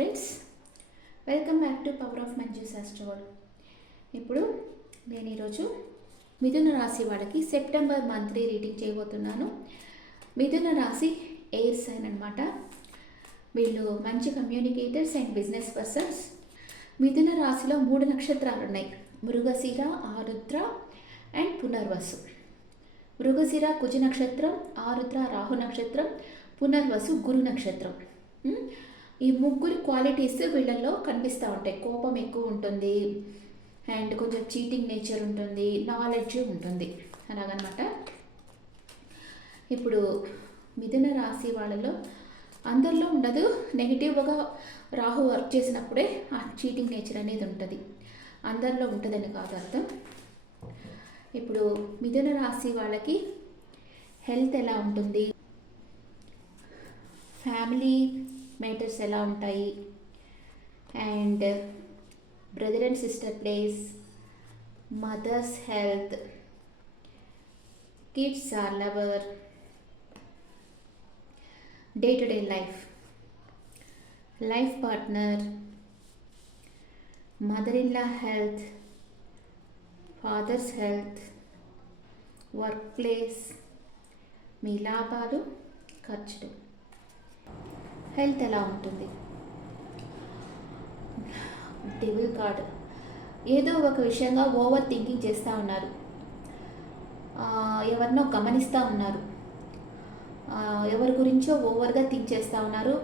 Friends, welcome back to power of Manju's ఆస్ట్రోల్. ఇప్పుడు నేను ఈరోజు మిథున రాశి వాళ్ళకి సెప్టెంబర్ మంత్లీ రీడింగ్ చేయబోతున్నాను. మిథున రాశి ఎయిర్ సైన్ అనమాట. వీళ్ళు మంచి కమ్యూనికేటర్స్ అండ్ బిజినెస్ పర్సన్స్. మిథున రాశిలో 3 నక్షత్రాలు ఉన్నాయి: మృగశిర, ఆరుద్ర అండ్ పునర్వసు. మృగశిర కుజ నక్షత్రం, ఆరుద్ర రాహు నక్షత్రం, పునర్వసు గురు నక్షత్రం. ఈ ముగ్గురు క్వాలిటీస్ వీళ్ళల్లో కనిపిస్తూ ఉంటాయి. కోపం ఎక్కువ ఉంటుంది అండ్ కొంచెం చీటింగ్ నేచర్ ఉంటుంది, నాలెడ్జ్ ఉంటుంది, అలాగనమాట. ఇప్పుడు మిథున రాశి వాళ్ళలో అందరిలో ఉండదు. నెగిటివ్గా రాహు వర్క్ చేసినప్పుడే ఆ చీటింగ్ నేచర్ అనేది ఉంటుంది. అందరిలో ఉంటుందని కాదు అర్థం. ఇప్పుడు మిథున రాశి వాళ్ళకి హెల్త్ ఎలా ఉంటుంది, ఫ్యామిలీ మ్యాటర్స్ ఎలా ఉంటాయి, and brother and sister places, mother's health, kids or lover, day to day life partner, mother in law health, father's health, work place, మీ లాభాలు, ఖర్చులు, హెల్త్ ఎలా ఉంటుంది. Devil card. ఏదో ఒక విషయంగా ఓవర్ థింకింగ్ చేస్తూ ఉన్నారు, ఎవరినో గమనిస్తూ ఉన్నారు, ఎవరి గురించో ఓవర్గా థింక్ చేస్తూ ఉన్నారు.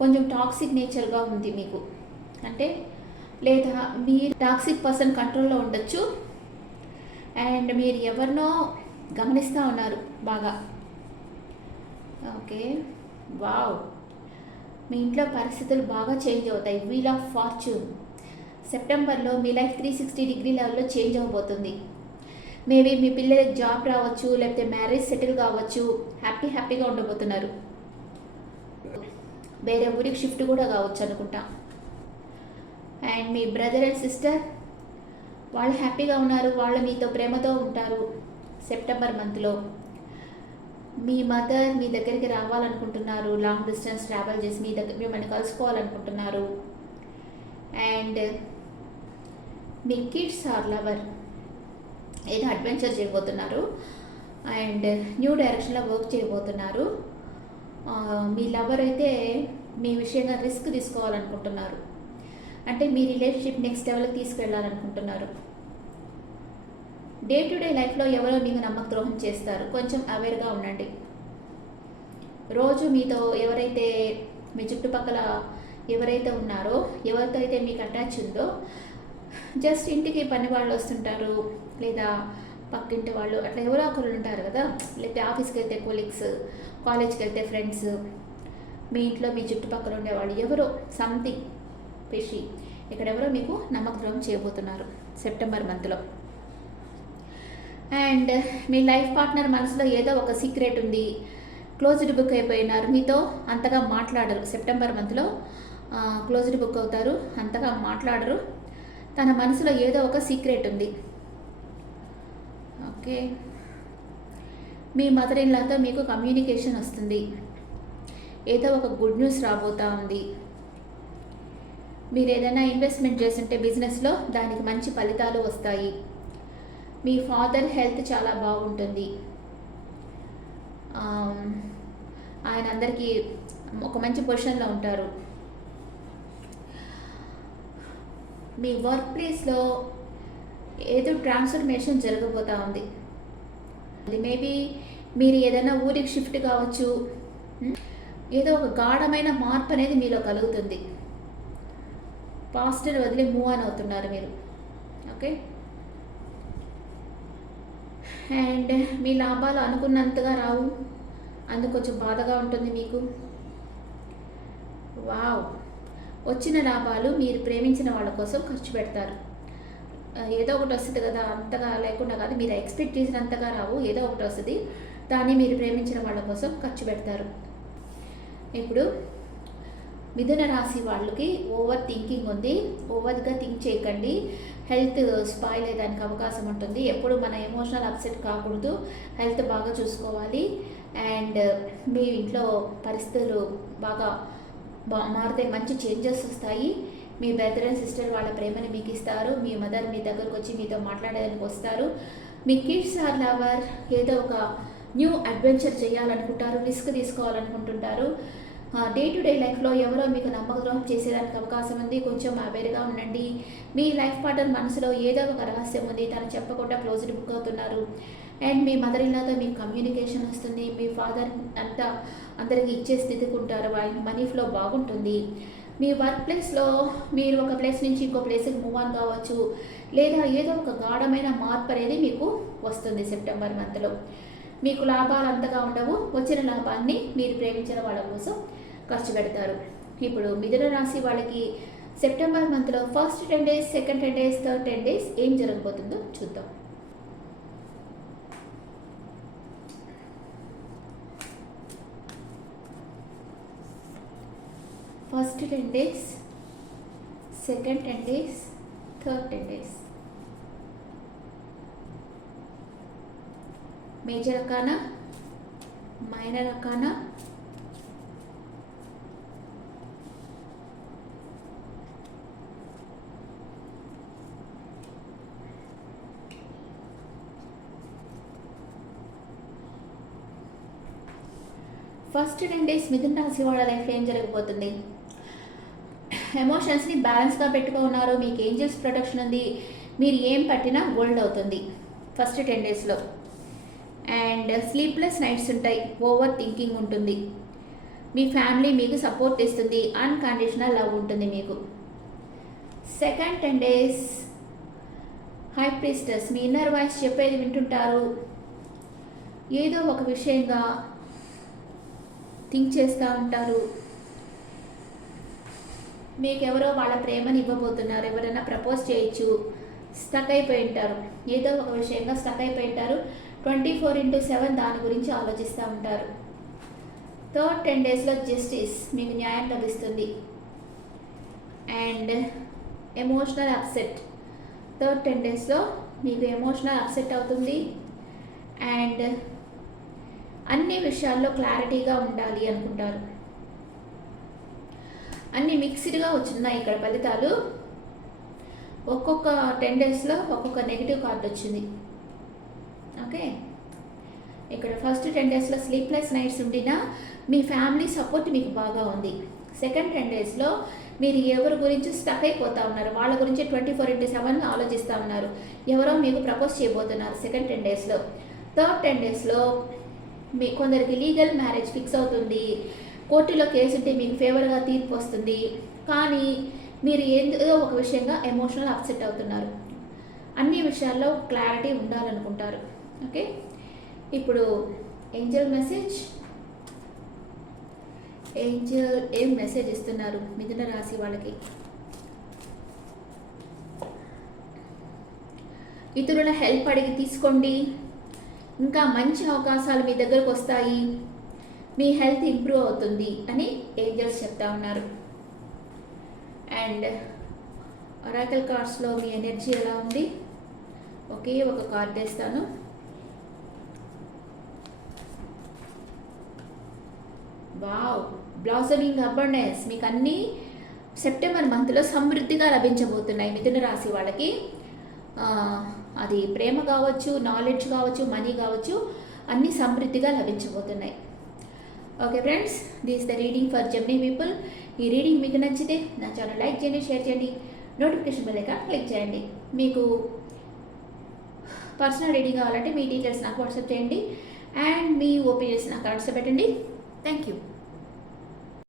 కొంచెం టాక్సిక్ నేచర్గా ఉంది మీకు. అంటే లేదా మీ టాక్సిక్ పర్సన్ కంట్రోల్లో ఉండొచ్చు అండ్ మీరు ఎవరినో గమనిస్తూ ఉన్నారు బాగా. Okay, wow. మీ ఇంట్లో పరిస్థితులు బాగా చేంజ్ అవుతాయి. Wheel of fortune. సెప్టెంబర్లో మీ లైఫ్ 360 డిగ్రీ లెవెల్లో చేంజ్ అవ్వబోతుంది. మేబీ మీ పిల్లలకి జాబ్ రావచ్చు, లేకపోతే మ్యారేజ్ సెటిల్ కావచ్చు. హ్యాపీగా ఉండబోతున్నారు. వేరే ఊరికి షిఫ్ట్ కూడా కావచ్చు అనుకుంటా. And me brother and sister వాళ్ళు హ్యాపీగా ఉన్నారు, వాళ్ళు మీతో ప్రేమతో ఉంటారు. సెప్టెంబర్ మంత్లో మీ మదర్ మీ దగ్గరికి రావాలనుకుంటున్నారు, లాంగ్ డిస్టెన్స్ ట్రావెల్ చేసి మిమ్మల్ని కలుసుకోవాలనుకుంటున్నారు. అండ్ మీ కిడ్స్ ఆర్ లవర్. ఏదో అడ్వెంచర్ చేయబోతున్నారు అండ్ న్యూ డైరెక్షన్లో వర్క్ చేయబోతున్నారు. మీ లవర్ అయితే మీ విషయంగా రిస్క్ తీసుకోవాలనుకుంటున్నారు. అంటే మీ రిలేషన్షిప్ నెక్స్ట్ లెవెల్కి తీసుకెళ్ళాలనుకుంటున్నారు. డే టు డే లైఫ్లో ఎవరో మీకు నమ్మక ద్రోహం చేస్తారు. కొంచెం అవేర్గా ఉండండి. రోజు మీతో ఎవరైతే మీ చుట్టుపక్కల ఎవరైతే ఉన్నారో, ఎవరితో అయితే మీకు అటాచ్ ఉందో, జస్ట్ ఇంటికి పని వాళ్ళు వస్తుంటారు, లేదా పక్కింటి వాళ్ళు, అట్లా ఎవరో ఒకరు ఉంటారు కదా. లేకపోతే ఆఫీస్కి వెళ్తే కొలీగ్స్, కాలేజ్కి వెళ్తే ఫ్రెండ్స్, మీ ఇంట్లో మీ చుట్టుపక్కల ఉండేవాళ్ళు ఎవరో సంథింగ్ పిషి ఇక్కడెవరో మీకు నమ్మక ద్రోహం చేయబోతున్నారు సెప్టెంబర్ మంత్లో. అండ్ మీ లైఫ్ పార్ట్నర్ మనసులో ఏదో ఒక సీక్రెట్ ఉంది, క్లోజ్డ్ బుక్ అయిపోయినారు, మీతో అంతగా మాట్లాడరు. సెప్టెంబర్ మంత్లో క్లోజ్డ్ బుక్ అవుతారు, అంతగా మాట్లాడరు. తన మనసులో ఏదో ఒక సీక్రెట్ ఉంది. ఓకే, మీ మదర్ ఇన్ లాతో మీకు కమ్యూనికేషన్ వస్తుంది. ఏదో ఒక గుడ్ న్యూస్ రాబోతూ ఉంది. మీరు ఏదైనా ఇన్వెస్ట్మెంట్ చేస్తుంటే బిజినెస్లో దానికి మంచి ఫలితాలు వస్తాయి. మీ ఫాదర్ హెల్త్ చాలా బాగుంటుంది. ఆయన అందరికీ ఒక మంచి పొజిషన్లో ఉంటారు. మీ వర్క్ ప్లేస్లో ఏదో ట్రాన్స్ఫర్మేషన్ జరగబోతూ ఉంది. మేబీ మీరు ఏదైనా ఊరికి షిఫ్ట్ కావచ్చు. ఏదో ఒక గాఢమైన మార్పు అనేది మీలో కలుగుతుంది. పాస్ట్ని వదిలి మూవ్ ఆన్ అవుతున్నారు మీరు. ఓకే, అండ్ మీ లాభాలు అనుకున్నంతగా రావు, అందుకు కొంచెం బాధగా ఉంటుంది మీకు. వావ్, వచ్చిన లాభాలు మీరు ప్రేమించిన వాళ్ళ కోసం ఖర్చు పెడతారు. ఏదో ఒకటి వస్తుంది కదా, అంతగా లేకుండా కాదు, మీరు ఎక్స్పెక్ట్ చేసినంతగా రావు, ఏదో ఒకటి వస్తుంది, దాన్ని మీరు ప్రేమించిన వాళ్ళ కోసం ఖర్చు పెడతారు. ఇప్పుడు మిథున రాశి వాళ్ళకి ఓవర్ థింకింగ్ ఉంది. ఓవర్గా థింక్ చేయకండి, హెల్త్ స్పాయిల్ అయ్యేదానికి అవకాశం ఉంటుంది. ఎప్పుడు మన ఎమోషనల్ అప్సెట్ కాకూడదు, హెల్త్ బాగా చూసుకోవాలి. అండ్ మీ ఇంట్లో పరిస్థితులు బాగా మారితే మంచి చేంజెస్ వస్తాయి. మీ బ్రదర్ అండ్ సిస్టర్ వాళ్ళ ప్రేమని మీకు ఇస్తారు. మీ మదర్ మీ దగ్గరకు వచ్చి మీతో మాట్లాడడానికి వస్తారు. మీ కిడ్స్ ఆర్ లవర్ ఏదో ఒక న్యూ అడ్వెంచర్ చేయాలనుకుంటారు, రిస్క్ తీసుకోవాలనుకుంటుంటారు. డే టు డే లైఫ్లో ఎవరో మీకు నమ్మకద్రోహం చేసేదానికి అవకాశం ఉంది. కొంచెం అవేర్గా ఉండండి. మీ లైఫ్ పార్ట్నర్ మనసులో ఏదో ఒక రహస్యం ఉంది, తను చెప్పకుండా క్లోజ్డ్ బుక్ అవుతున్నారు. అండ్ మీ మదర్ ఇల్లాతో మీకు కమ్యూనికేషన్ వస్తుంది. మీ ఫాదర్ అంతా అందరికీ ఇచ్చే స్థితికి ఉంటారు. ఆయన మనీ ఫ్లో బాగుంటుంది. మీ వర్క్ ప్లేస్లో మీరు ఒక ప్లేస్ నుంచి ఇంకో ప్లేస్కి మూవ్ ఆన్ కావచ్చు, లేదా ఏదో ఒక గాఢమైన మార్పు అనేది మీకు వస్తుంది. సెప్టెంబర్ మంత్లో మీకు లాభాలు అంతగా ఉండవు. వచ్చిన లాభాన్ని మీరు ప్రేమించిన వాళ్ళ కోసం ఖర్చు పెడతారు. ఇప్పుడు మిథున రాశి వాళ్ళకి సెప్టెంబర్ మంత్లో first 10 days, second 10 days, third 10 days ఏం జరగబోతుందో చూద్దాం. First 10 days, second 10 days, third 10 days. Major arcana, minor arcana, first 10 days మిథున రాశి వాళ్ళ లైఫ్లో ఏం జరగబోతుంది? ఎమోషన్స్ని బ్యాలెన్స్గా పెట్టుకున్నారు. మీకు ఏంజల్స్ ప్రొటెక్షన్ ఉంది. మీరు ఏం పట్టినా గోల్డ్ అవుతుంది ఫస్ట్ 10 daysలో. అండ్ స్లీప్లెస్ నైట్స్ ఉంటాయి. ఓవర్ థింకింగ్ ఉంటుంది. మీ ఫ్యామిలీ మీకు సపోర్ట్ ఇస్తుంది. అన్కండిషనల్ లవ్ ఉంటుంది మీకు. సెకండ్ 10 days హై ప్రీస్టెస్, మీ ఇన్నర్ వాయిస్ చెప్పేది వింటుంటారు. ఏదో ఒక విషయంగా థింక్ చేస్తూ ఉంటారు. మీకు ఎవరో వాళ్ళ ప్రేమని ఇవ్వబోతున్నారు. ఎవరైనా ప్రపోజ్ చేయొచ్చు. స్టక్ అయిపోయి ఉంటారు. ఏదో ఒక విషయంగా స్టక్ అయిపోయి ఉంటారు. 24/7 దాని గురించి ఆలోచిస్తూ ఉంటారు. థర్డ్ 10 daysలో జస్టిస్, మీకు న్యాయం లభిస్తుంది. అండ్ ఎమోషనల్ అప్సెట్, థర్డ్ 10 daysలో మీకు ఎమోషనల్ అప్సెట్ అవుతుంది. అండ్ అన్ని విషయాల్లో క్లారిటీగా ఉండాలి అనుకుంటారు. అన్నీ మిక్స్డ్గా వచ్చినాయి ఇక్కడ ఫలితాలు. ఒక్కొక్క 10 daysలో ఒక్కొక్క నెగిటివ్ కార్డ్ వచ్చింది. ఓకే, ఇక్కడ ఫస్ట్ 10 daysలో స్లీప్లెస్ నైట్స్ ఉండినా మీ ఫ్యామిలీ సపోర్ట్ మీకు బాగా ఉంది. సెకండ్ 10 daysలో మీరు ఎవరి గురించి స్టక్ అయిపోతూ ఉన్నారు. వాళ్ళ గురించి 24/7 ఆలోచిస్తూ ఉన్నారు. ఎవరో మీకు ప్రపోజ్ చేయబోతున్నారు సెకండ్ 10 daysలో. థర్డ్ 10 daysలో మీ కొందరికి లీగల్ మ్యారేజ్ ఫిక్స్ అవుతుంది. కోర్టులో కేసు ఉంటే మీకు ఫేవర్గా తీర్పు వస్తుంది. కానీ మీరు ఏదో ఒక విషయంగా ఎమోషనల్ అప్సెట్ అవుతున్నారు. అన్ని విషయాల్లో క్లారిటీ ఉండాలనుకుంటారు. ఓకే, ఇప్పుడు ఏంజల్ మెసేజ్, ఏంజల్ ఏం మెసేజ్ ఇస్తున్నారు మిథున రాశి వాళ్ళకి? ఇతరుల హెల్ప్ అడిగి తీసుకోండి. ఇంకా మంచి అవకాశాలు మీ దగ్గరకు వస్తాయి. మీ హెల్త్ ఇంప్రూవ్ అవుతుంది అని ఏంజల్స్ చెప్తా ఉన్నారు. అండ్ ఒరాకిల్ కార్డ్స్లో మీ ఎనర్జీ ఎలా ఉంది? ఒకే ఒక కార్డ్ వేస్తాను. Wow, blossoming abundance. మీకు అన్నీ సెప్టెంబర్ మంత్లో సమృద్ధిగా లభించబోతున్నాయి మిథున రాశి వాళ్ళకి. అది ప్రేమ కావచ్చు, నాలెడ్జ్ కావచ్చు, మనీ కావచ్చు, అన్నీ సమృద్ధిగా లభించబోతున్నాయి. Okay friends, this the reading for Gemini people. ఈ రీడింగ్ మీకు నచ్చితే నా ఛానల్ లైక్ చేయండి, షేర్ చేయండి, నోటిఫికేషన్ బెల్ ఐకాన్ క్లిక్ చేయండి. మీకు పర్సనల్ రీడింగ్ కావాలంటే మీ డీటెయిల్స్ నాకు వాట్సాప్ చేయండి. అండ్ మీ ఒపీనియన్స్ నాకు వాట్సాప్ పెట్టండి. Thank you.